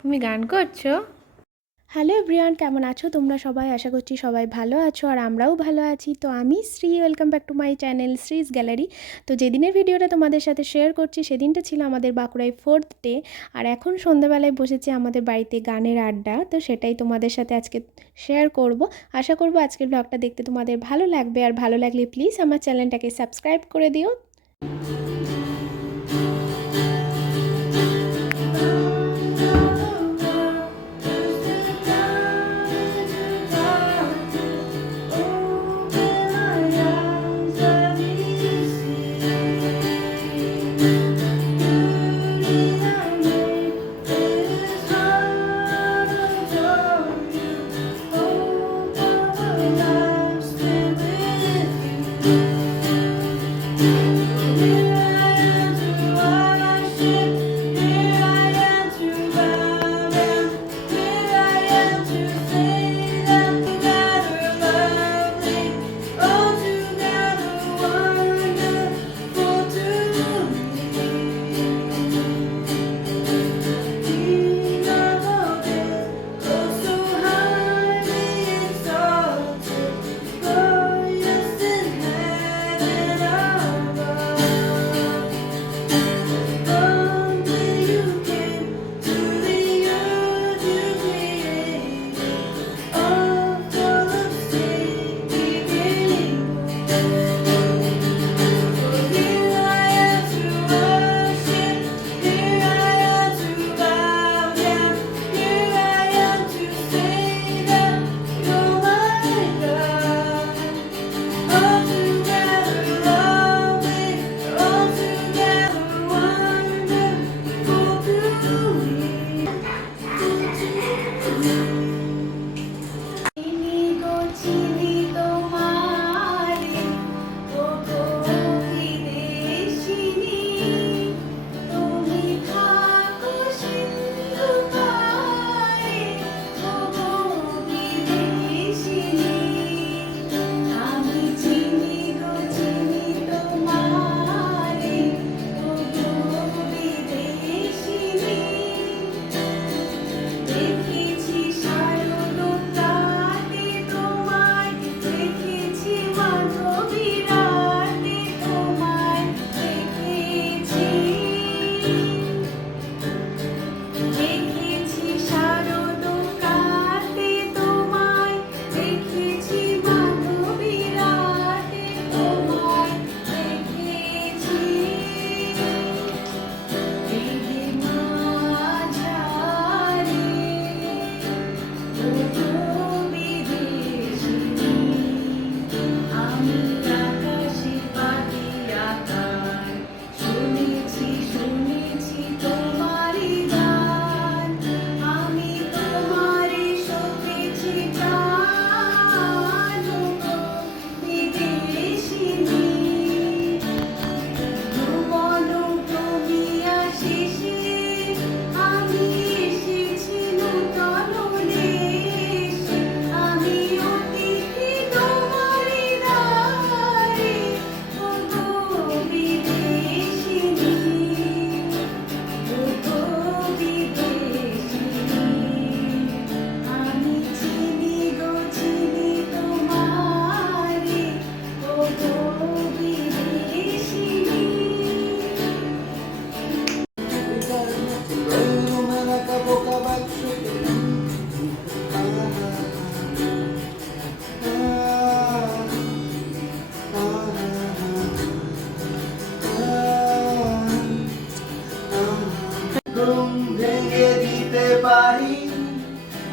তুমি গান করছো? হ্যালো এভরিওয়ান, কেমন আছো তোমরা সবাই? আশা করছি সবাই ভালো আছো আর আমরাও ভালো আছি। তো আমি Shree, welcome back to my channel Shree's gallery. তো যেদিনের ভিডিওটা তোমাদের সাথে শেয়ার করছি সেদিনটা ছিল আমাদের বাঁকুড়ায় 4th ডে, আর এখন সন্ধ্যাবেলায় বসেছি আমাদের বাড়িতে গানের আড্ডা। তো সেটাই তোমাদের সাথে আজকে শেয়ার করব। আশা করব আজকের ব্লগটা দেখতে তোমাদের ভালো লাগবে, আর ভালো লাগলে প্লিজ আমার চ্যানেলটাকে সাবস্ক্রাইব করে দিও।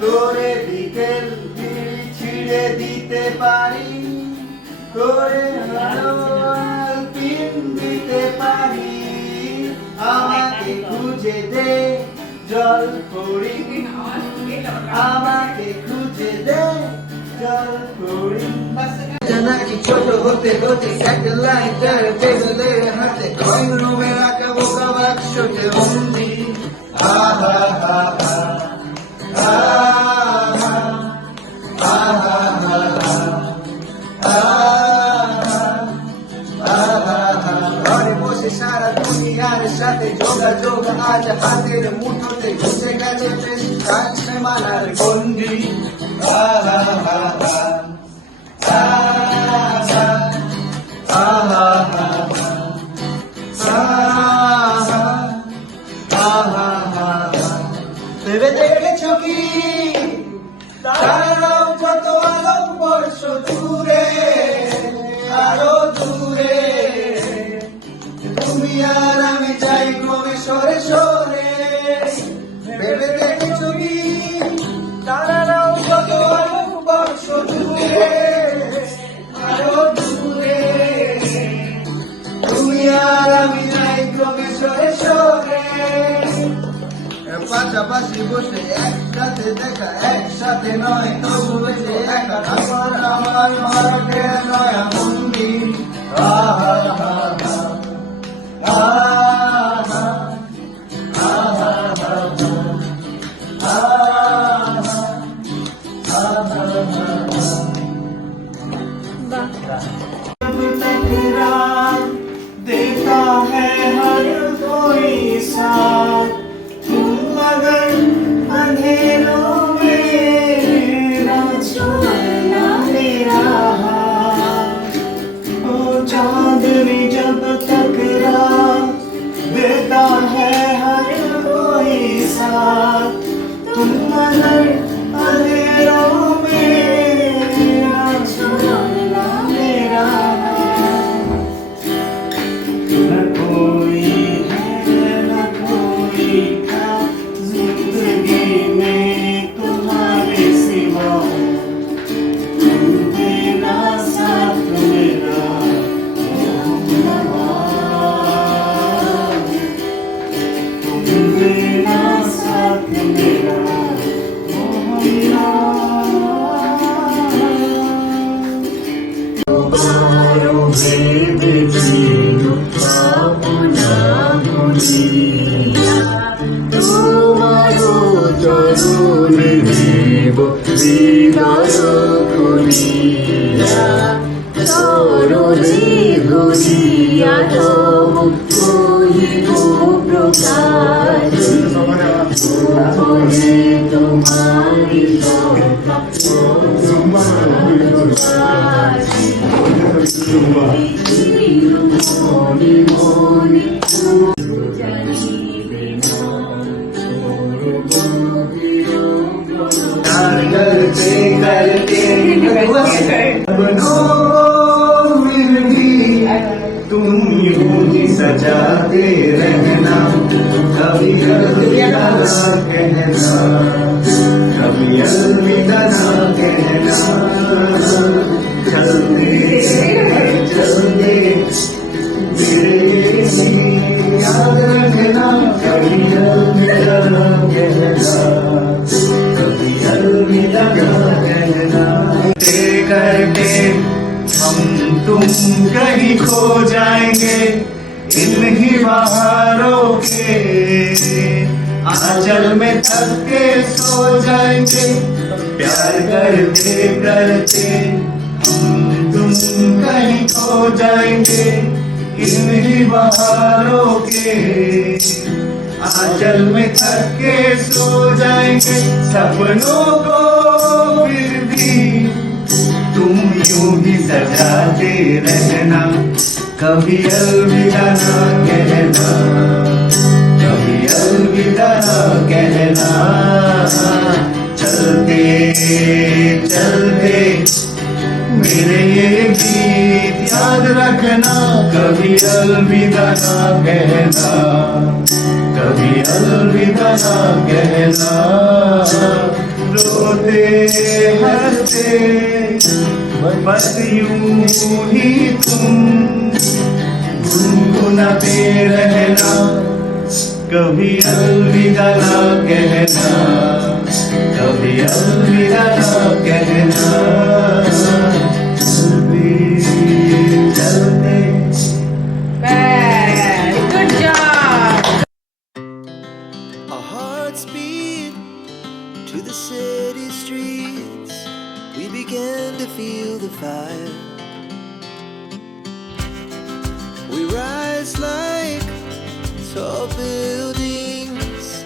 তোরে বিকেল ছিড়ে দিতে পারি, তোরে পিন দিতে পারি, আমাকে খুঁজে দে জল পড়ি, আমাকে খুঁজে দে জল পড়ি। জানা কি ছোট হতে হতে স্যাটেলাইটের পেছনে হাতে ড্রয়িং রুমে হয়েছে সারা দুনিয়ার সাথে যোগাযোগ আজ হাতের মুঠোতে ঘুষে গেছে বেশ কাছে মানার গন্ডি আহা হা হা আহা আহা হা আহা আহা ভেবে দেখেছো কি তারাও কত আলোকবর্ষ দূরে আরো দূরে তুমি আর আমি যাই ক্রমে সরে সরে ভেবে দেখেছো কি তারাও কত আলোকবর্ষ দূরে আরো দূরে তুমি আর আমি যাই ক্রমে সরে সরে পাশাপাশি বসে একসাথে দেখা একসাথে নয় তবু বেশি একা আমার আমার মরকে নয়া মন্দির আহা হা হা আহা আহা देता है हर कोई साथ तुम मगर अंधेरों में ना छोड़ना मेरा हाथ ओ चांदनी जब तक रात देता है हर कोई साथ तुम मगर अंधेरों में ना छोड़ना मेरा न कोई है न कोई था जिंदगी में तुम्हारे सिवा तुम बिना साथ मेरा तुम बिना साथ मेरा करते करते बनो फिर भी तुम यूं ही सजाते रहना कभी अलविदा ना कहना कभी अलविदा ना कहना चलते चलते मेरे याद रखना कभी अलविदा ना कहना कभी अलविदा ना कहना करके हम तुम कहीं खो जाएंगे इन ही बहारों के आंचल में थक के सो जाएंगे प्यार करते करते हम तुम कहीं खो जाएंगे इन ही बहारों के आंचल में थक के सो जाएंगे सपनों को फिर भी तुम यूं ही सजाते रहना कभी अलविदा ना कहना कभी अलविदा ना कहना चलते चलते मेरे ये गीत याद रखना कभी अलविदा ना कहना कभी अलविदा ना कहना रोते हंसते बस यूं ही तुम गुनगुनाते रहना कभी अलविदा ना कहना कभी अलविदा ना कहना चलते चलते Good job. Our hearts beat to the city streets. We began to feel the fire. We rise like tall buildings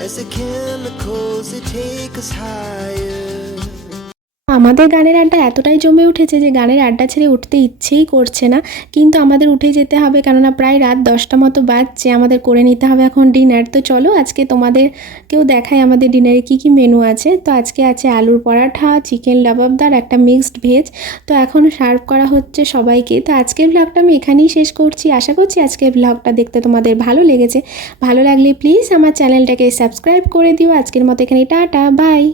as the chemicals they take us higher. আমাদের গানের আড্ডা এতটাই জমে উঠেছে যে গানের আড্ডা ছেড়ে উঠতে ইচ্ছেই করছে না, কিন্তু আমাদের উঠে যেতে হবে, কেননা প্রায় রাত 10টা মতো বাজছে। আমাদের করে নিতে হবে এখন ডিনার। তো চলো আজকে তোমাদেরকেও দেখাই আমাদের ডিনারে কি কি মেনু আছে। তো আজকে আছে আলুর পরাঠা, চিকেন লাবাবদার, একটা মিক্সড ভেজ। তো এখন সার্ভ করা হচ্ছে সবাইকে। তো আজকের ব্লগটা আমি এখানেই শেষ করছি। আশা করছি আজকের ব্লগটা দেখতে তোমাদের ভালো লেগেছে। ভালো লাগলে প্লিজ আমার চ্যানেলটাকে সাবস্ক্রাইব করে দিও। আজকের মতো এখানে টাটা, বাই।